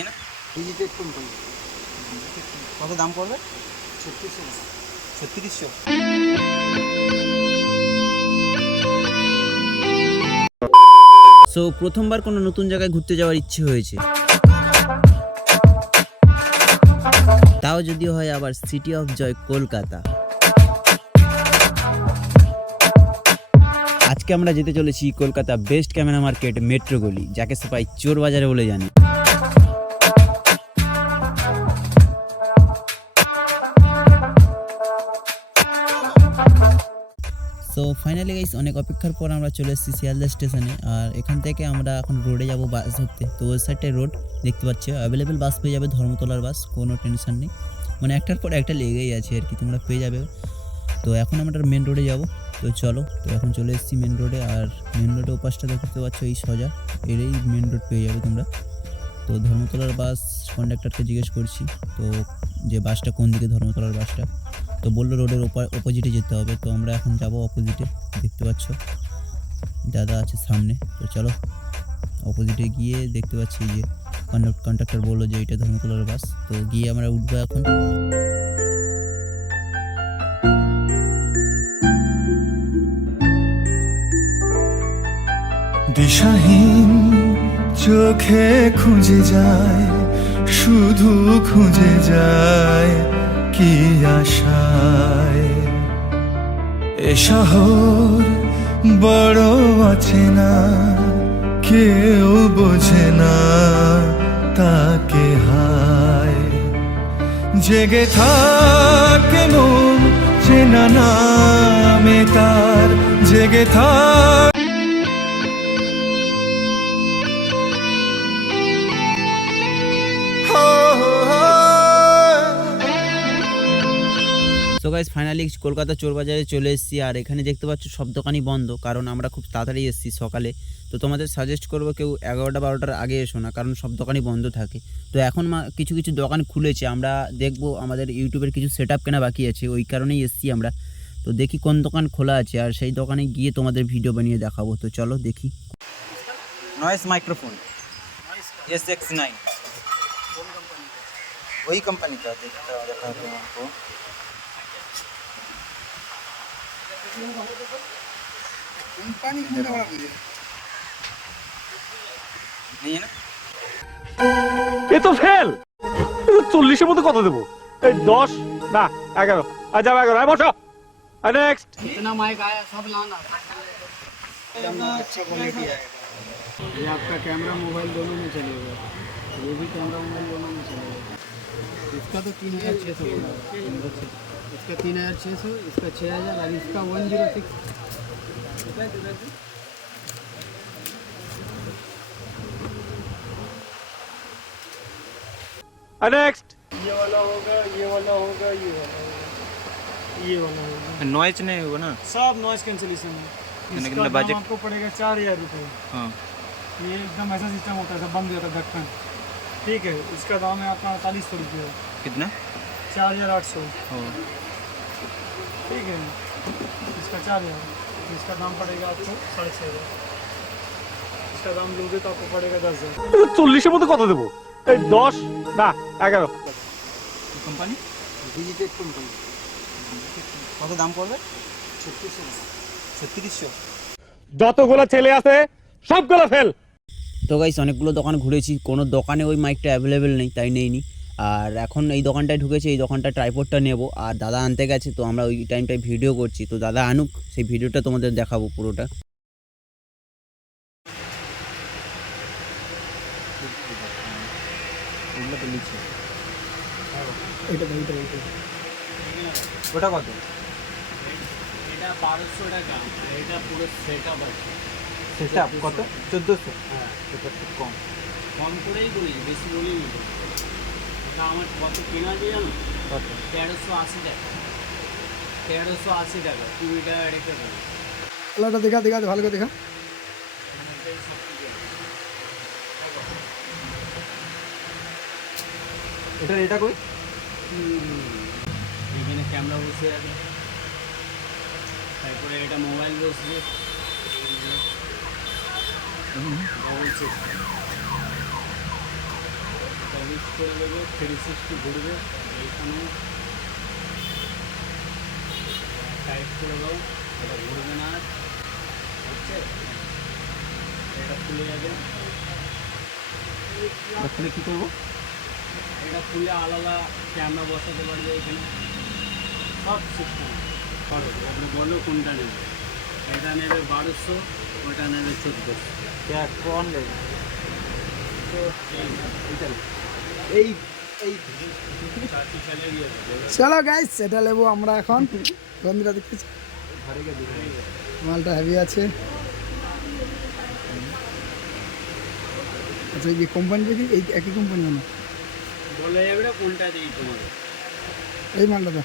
না ডিজিটেড কোম্পানি কত দাম পড়বে? ছত্রিশশো ছত্রিশশো। সো প্রথমবার কোনো নতুন জায়গায় ঘুরতে যাওয়ার ইচ্ছে হয়েছে। তাও যদি হয় আবার সিটি অফ জয় কলকাতা। আজকে আমরা যেতে চলেছি Kolkata best camera market metro Gali যাকে সবাই চোর বাজারে বলে জানে। সো ফাইনালি গাইস অনেক অপেক্ষার পর আমরা চলে এসেছি শিয়ালদা স্টেশনে আর এখান থেকে আমরা এখন রোডে যাব বাস ধরতে। তো ওই সাইডটায় রোড দেখতে পাচ্ছ অ্যাভেলেবেল বাস পেয়ে যাবে ধর্মতলার বাস কোনো টেনশন নেই। মানে একটার পর একটা লেগেই আছে আর কি, তোমরা পেয়ে যাবে। তো এখন আমরা মেন রোডে যাব। তো চলো, তো এখন চলে এসেছি মেন রোডে আর মেন রোডে ওপাশটা দেখতে পাচ্ছ, এই সোজা, এরই মেন রোড পেয়ে যাবে তোমরা। তো ধর্মতলার বাস কন্ডাক্টরকে জিজ্ঞেস করছি, তো যে বাসটা কোন দিকে ধর্মতলার বাসটা তো বলল রোডের অপোজিটে যেতে হবে। তো আমরা এখন যাব অপোজিটে দেখতে পাচ্ছ? দাদা আছে সামনে। তো চলো অপোজিটে গিয়ে দেখতে পাচ্ছি যে কন্ডাক্টর বলল যে এটা ধর্মতলার বাস তো গিয়ে আমরা উঠবো এখন। দিশাহীন চোখে খুঁজে যায়, শুধু খুঁজে যায়। কি আশায়? এ শহর বড় আছে না, কেউ বোঝে না তাকে হায়। জেগে থাকে মন, চেনা নামে তার, জেগে থাক তো গাইজ ফাইনালি কলকাতা চোর বাজারে চলে এসেছি। আর এখানে দেখতে পাচ্ছ সব দোকানই বন্ধ, কারণ আমরা খুব তাড়াতাড়ি এসেছি সকালে। তো তোমাদের সাজেস্ট করব কেউ এগারোটা বারোটার আগে এসো না, কারণ সব দোকানই বন্ধ থাকে। তো এখন কিছু কিছু দোকান খুলেছে, আমরা দেখব আমাদের ইউটিউবের কিছু সেট আপ কেনা বাকি আছে, ওই কারণেই এসেছি আমরা। তো দেখি কোন দোকান খোলা আছে, আর সেই দোকানে গিয়ে তোমাদের ভিডিও বানিয়ে দেখাবো। তো চলো দেখি। নয়েস মাইক্রোফোন নাইন ওই কোম্পানিটা দেখতে দেখাবো এ তো ফেল চল্লিশের মধ্যে কত দেবো এই দশ না এগারো আর যাবো এগারো আর বসো আর নেক্সট इतना माइक आया सब लाना ये आपका कैमरा मोबाइल दोनों में चलेगा ये भी कैमरा मोबाइल दोनों में चलेगा इसका तो तीन हज़ार छः सौ बोला है। इसका तीन हज़ार छः सौ इसका छः हज़ार और इसका वन ज़ीरो सिक्स। नेक्स्ट ये वाला होगा ये वाला होगा ये वाला होगा। ये वाला होगा। नॉइज़ नहीं होगा ना? सब नॉइज़ कैंसिलेशन है। इसका कितना आपको पड़ेगा चार हज़ार रुपये। हाँ। ये एकदम ऐसा सिस्टम होता है बंद हो जाता है ढक्कन ठीक है इसका दाम है आपका अड़तालीस सौ रुपये। कितना? चार हजार आठ सौ हाँ ठीक है इसका चार हजार इसका दाम पड़ेगा आपको साढ़े छः हजार इसका दाम लोगे तो आपको पड़ेगा दस हजार চল্লিশের মধ্যে কত দেবো এই দশ না এগারো কোম্পানি डिजिटेड कोम्पानी কত দাম পড়বে छत्तीस सौ ছত্রিশশো যতগুলো ছেলে আছে সবগুলো ফেল তো গাইস অনেকগুলো দোকান ঘুরেছি কোনো দোকানে ওই মাইকটা অ্যাভেলেবেল নেই তাই নেইনি আর এখন এই দোকানটায় ঢুকেছি এই দোকানটা ট্রাইপডটা নেব। আর দাদা আনতে গেছে তো আমরা ওই টাইমটায় ভিডিও করছি। তো দাদা আনুক সেই ভিডিওটা তোমাদের দেখাবো পুরোটা। এটা এটা এটা ওটা কত? এটা বারোশো টাকা এটা পুরো সেট আপ আছে। সেটা কত? চোদ্দোশো। হ্যাঁ কম। কম করেই বলি বেশি বলি ওটা আমার কত কেনা জানো? কত? তেরোশো আশি টাকা। তেরোশো আশি টাকা কুড়ি টাকা রেখে দেবো আলাদা দেখা দেখা ভালো করে দেখা। এটা এটা কই? এখানে ক্যামেরা বসে আছে। তারপরে এটা মোবাইল বসবে। লিস্ট করে দেবে থ্রি সিক্সটি ঘুরবে এইখানে টাইট করে দাও এটা ঘুরবে না। হচ্ছে? এটা খুলে যাবে। খুলে কী করব? এটা খুলে আলাদা ক্যামেরা বসাতে পারবে এখানে সব সিস্টেম পারবে আপনি বলো কোনটা নেবে? এটা নেবে বারোশো ওটা নেবে চোদ্দোশো। এই এই চারটি চালিয়ে গিয়েছে চলো গাইস সেটা নেব আমরা এখন। বন্ধুরা দেখতেছি? মালটা হেভি আছে। আচ্ছা এই কোম্পানি দেখি এই একই কোম্পানি না বলে যাবে না কোনটা দিই তোমাদের এই মালটা তো।